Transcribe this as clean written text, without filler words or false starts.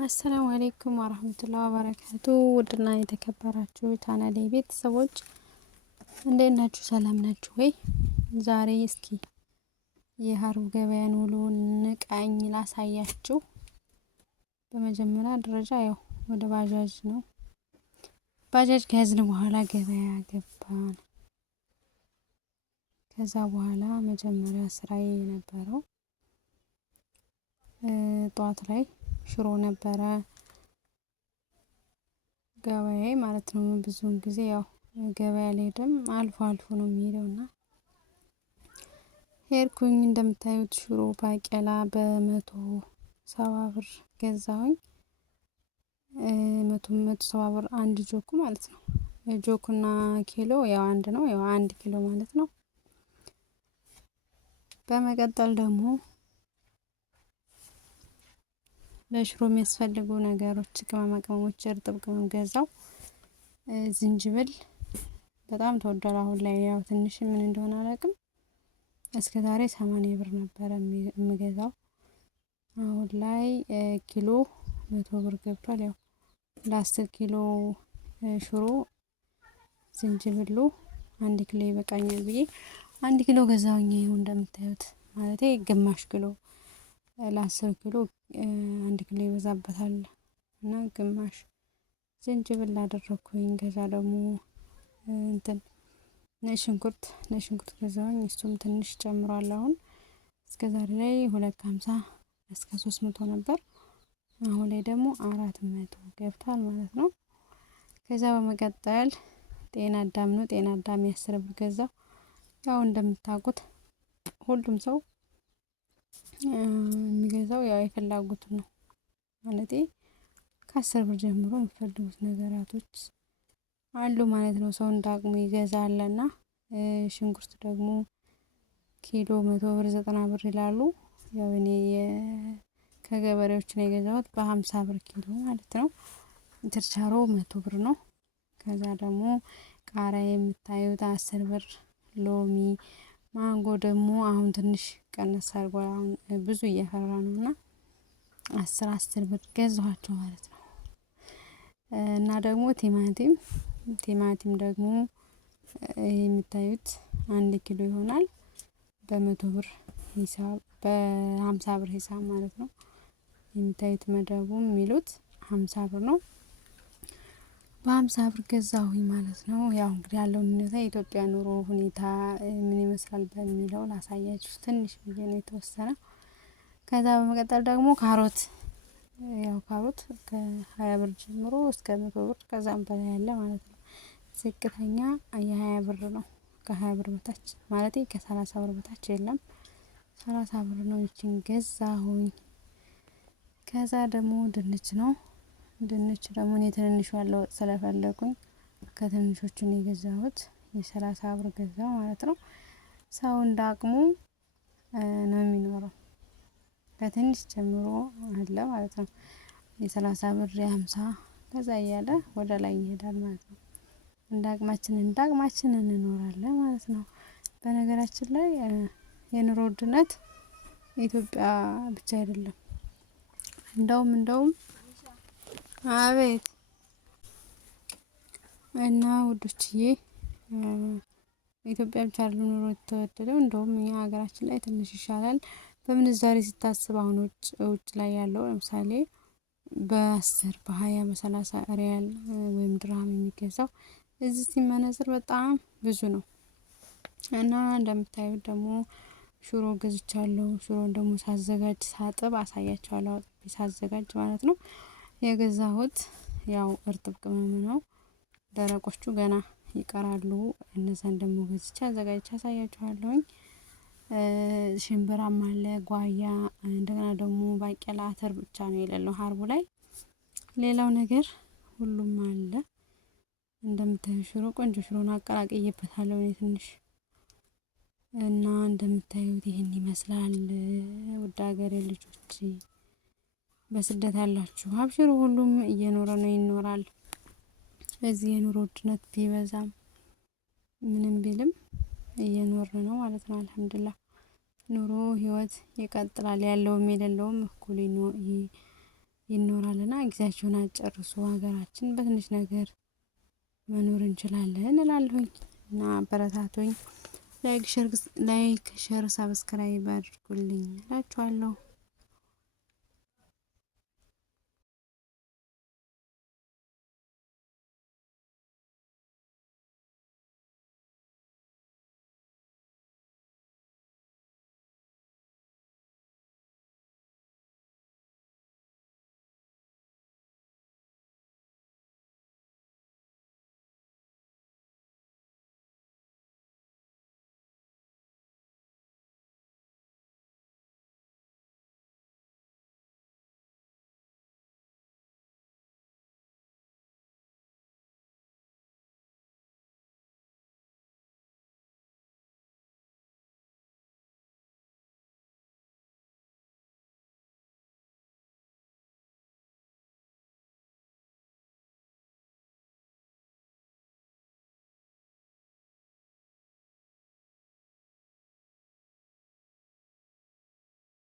አሰላሙ አሌይኩም ወራህመቱላሂ ወበረካቱ። ውድና የተከበራችሁ ቻናሌ ቤተሰቦች እንዴት ናችሁ? ሰላም ናችሁ ወይ? ዛሬ እስኪ የሀሩር ገበያን ውሎ ንቃኝ ላሳያችሁ። በመጀመሪያ ደረጃ ያው ወደ ባጃጅ ነው። ባጃጅ ከያዝን በኋላ ገበያ ገባን። ከዛ በኋላ መጀመሪያ ስራዬ የነበረው ጠዋት ላይ ሽሮ ነበረ ገበያዬ ማለት ነው። ብዙውን ጊዜ ያው ገበያ አልሄድም፣ አልፎ አልፎ ነው የሚሄደውና ሄድኩኝ። እንደምታዩት ሽሮ ባቄላ በ170 ብር ገዛሁኝ። 170 ብር አንድ ጆኩ ማለት ነው። ጆኩና ኪሎ ያው አንድ ነው፣ ያው 1 ኪሎ ማለት ነው። በመቀጠል ደግሞ ለሽሮ የሚያስፈልጉ ነገሮች ቅመማ ቅመሞች፣ እርጥብ ቅመም ገዛው። ዝንጅብል በጣም ተወዷል አሁን ላይ፣ ያው ትንሽ ምን እንደሆነ አላውቅም። እስከ ዛሬ 80 ብር ነበረ የምገዛው። አሁን ላይ ኪሎ 100 ብር ገብቷል። ያው ለ10 ኪሎ ሽሮ ዝንጅብሉ 1 ኪሎ ይበቃኛል ብዬ 1 ኪሎ ገዛውኝ። ይኸው እንደምታዩት ማለቴ ግማሽ ኪሎ ለ10 ኪሎ 1 ኪሎ ይበዛበታል እና ግማሽ ዝንጅብል አደረኩኝ። ከዛ ደግሞ ነጭ ሽንኩርት ገዛሁኝ። እሱም ትንሽ ጨምሯል። አሁን እስከ ዛሬ ላይ 250 እስከ 300 ነበር። አሁን ላይ ደግሞ 400 ገብቷል ማለት ነው። ከዛ በመቀጠል ጤና አዳም ነው። ጤና አዳም 10 ብር ገዛው። ያው እንደምታውቁት ሁሉም ሰው የሚገዛው ያው የፈላጉት ነው ማለቴ ከ10 ብር ጀምሮ የሚፈልጉት ነገራቶች አሉ ማለት ነው። ሰው እንዳቅሙ ይገዛልና ሽንኩርት ደግሞ ኪሎ 100 ብር 90 ብር ይላሉ። ያው እኔ ከገበሬዎች ነው የገዛሁት በ50 ብር ኪሎ ማለት ነው። ችርቻሮ 100 ብር ነው። ከዛ ደግሞ ቃሪያ የምታዩት 10 ብር፣ ሎሚ፣ ማንጎ ደግሞ አሁን ትንሽ ቀነስ አድርጓል። አሁን ብዙ እየፈራ ነውና 10 ብር ገዛኋቸው ማለት ነው። እና ደግሞ ቲማቲም ደግሞ የምታዩት 1 ኪሎ ይሆናል በ100 ብር ሂሳብ፣ በ50 ብር ሂሳብ ማለት ነው። የምታዩት መደቡም የሚሉት 50 ብር ነው። በ50 ብር ገዛሁኝ ማለት ነው። ያው እንግዲህ ያለውን ሁኔታ የኢትዮጵያ ኑሮ ሁኔታ ምን ይመስላል በሚለው ላሳያችሁ ትንሽ ብዬ ነው የተወሰነ። ከዛ በመቀጠል ደግሞ ካሮት ከ20 ብር ጀምሮ እስከ 100 ብር ከዛም በላይ ያለ ማለት ነው። ዝቅተኛ የ20 ብር ነው። ከ20 ብር በታች ማለቴ ከ30 ብር በታች የለም። 30 ብር ነው። ይቺን ገዛሁኝ። ከዛ ደግሞ ድንች ነው። ድንች ደግሞ እኔ ትንንሹ ያለው ስለፈለኩኝ ከትንሾቹ ነው የገዛሁት። የ30 ብር ገዛው ማለት ነው። ሰው እንዳቅሙ ነው የሚኖረው። ከትንሽ ጀምሮ አለ ማለት ነው። የ30 ብር የ50 ከዛ እያለ ወደ ላይ ይሄዳል ማለት ነው። እንዳቅማችን እንኖራለን ማለት ነው። በነገራችን ላይ የኑሮ ውድነት ኢትዮጵያ ብቻ አይደለም። እንደውም አቤት እና ውዶችዬ ኢትዮጵያ ብቻ አይደለም ኑሮ የተወደደው፣ እንደውም እኛ ሀገራችን ላይ ትንሽ ይሻላል። በምንዛሬ ሲታስብ አሁን ውጭ ላይ ያለው ለምሳሌ በ10 በ20 በ30 ሪያል ወይም ድርሃም የሚገዛው እዚህ ሲመነዘር በጣም ብዙ ነው። እና እንደምታዩት ደግሞ ሽሮ ገዝቻለሁ። ሽሮን ደግሞ ሳጥብ አሳያችኋለሁ። ሳዘጋጅ ማለት ነው። የገዛሁት ያው እርጥብ ቅመም ነው። ደረቆቹ ገና ይቀራሉ። እነዛን ደግሞ ገዝቼ አዘጋጅቼ አሳያችኋለሁኝ። ሽምብራም አለ፣ ጓያ፣ እንደገና ደግሞ ባቄላ፣ አተር ብቻ ነው የሌለው ሀርቡ ላይ። ሌላው ነገር ሁሉም አለ። እንደምታዩ ሽሮ ቆንጆ ሽሮን አቀላቅዬበታለሁ እኔ ትንሽ እና እንደምታዩት ይሄን ይመስላል። ውድ ሀገሬ ልጆች በስደት ያላችሁ አብሽሩ፣ ሁሉም እየኖረ ነው ይኖራል። በዚህ የኑሮ ውድነት ቢበዛም ምንም ቢልም እየኖርን ነው ማለት ነው። አልሐምዱሊላህ ኑሮ ህይወት ይቀጥላል። ያለውም የሌለውም እኩል ይኖራልና ጊዜያችሁን አጨርሱ። ሀገራችን በትንሽ ነገር መኖር እንችላለን እላለሁኝ እና አበረታቱኝ። ላይክ ሸር ሰብስክራይብ አድርጉልኝ እላችኋለሁ።